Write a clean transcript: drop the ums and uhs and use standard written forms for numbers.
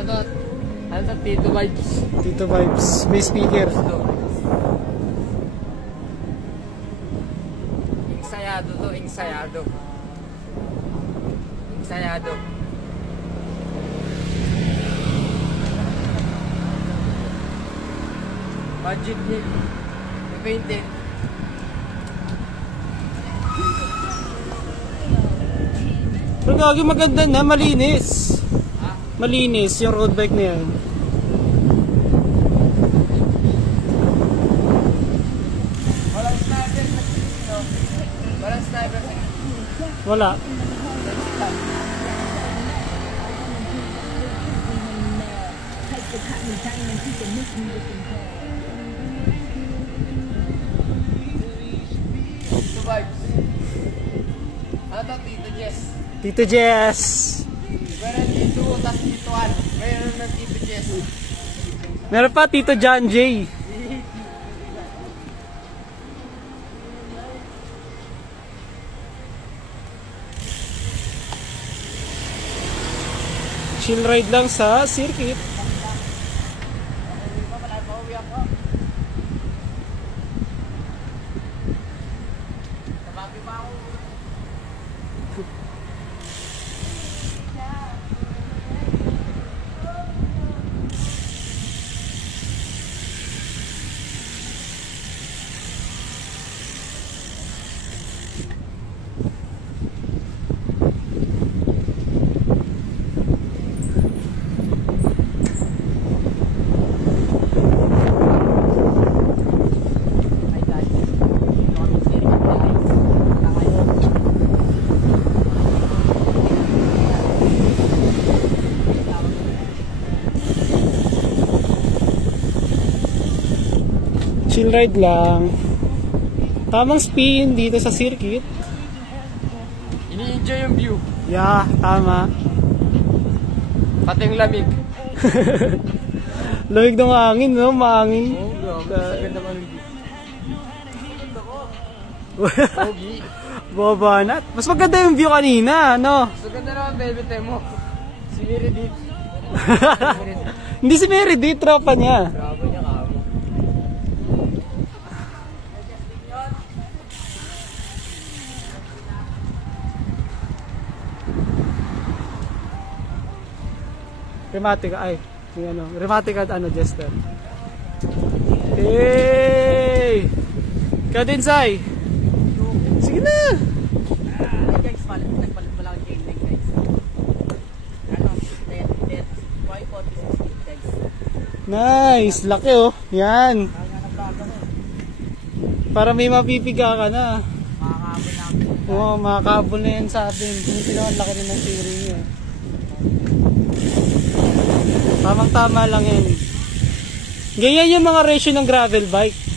Ano to? Ano to? Tito Vibes. Tito Vibes. May speaker. Ensayado to. Ensayado. Ensayado. Budget hit. Painted. Pero gagi maganda na, malinis. Malinis yung road bike na yan. Walang sniper sa dito. Walang sniper sa dito. Wala. Tito Vibes. Ano to? Tito Jess. Tito Jess. Meron Tito, tas Tito Al. Meron ng Tito Jess. Meron pa Tito John J. Chill ride lang sa circuit. Chill ride lang. Tamang spin dito sa circuit. Ini-enjoy yung view. Yeah, tama. Pati yung lamig. Lamig ng hangin, no? Maangin. Oo, grabe. Ganda man yung view. Pogi. Babanat. Mas maganda yung view kanina, no? So ganda naman baby mo. Si Meredith. Hindi si Meredith, tropa niya. Grabe niya kamo. Rematic, ay, yung ano, Rematic at ano, Jester. Hey! Ikaw din, Sai. Sige na! Guys, nagpalit mo lang yung game guys. Ano, Y46 guys. Nice! Laki oh. Yan. Para may mapipiga ka na. Makakabon namin. Oo, makakabon na yan sa atin. Hindi naman laki rin ng steering niya. Tamang tama lang yan. Ganyan yung mga ratio ng gravel bike.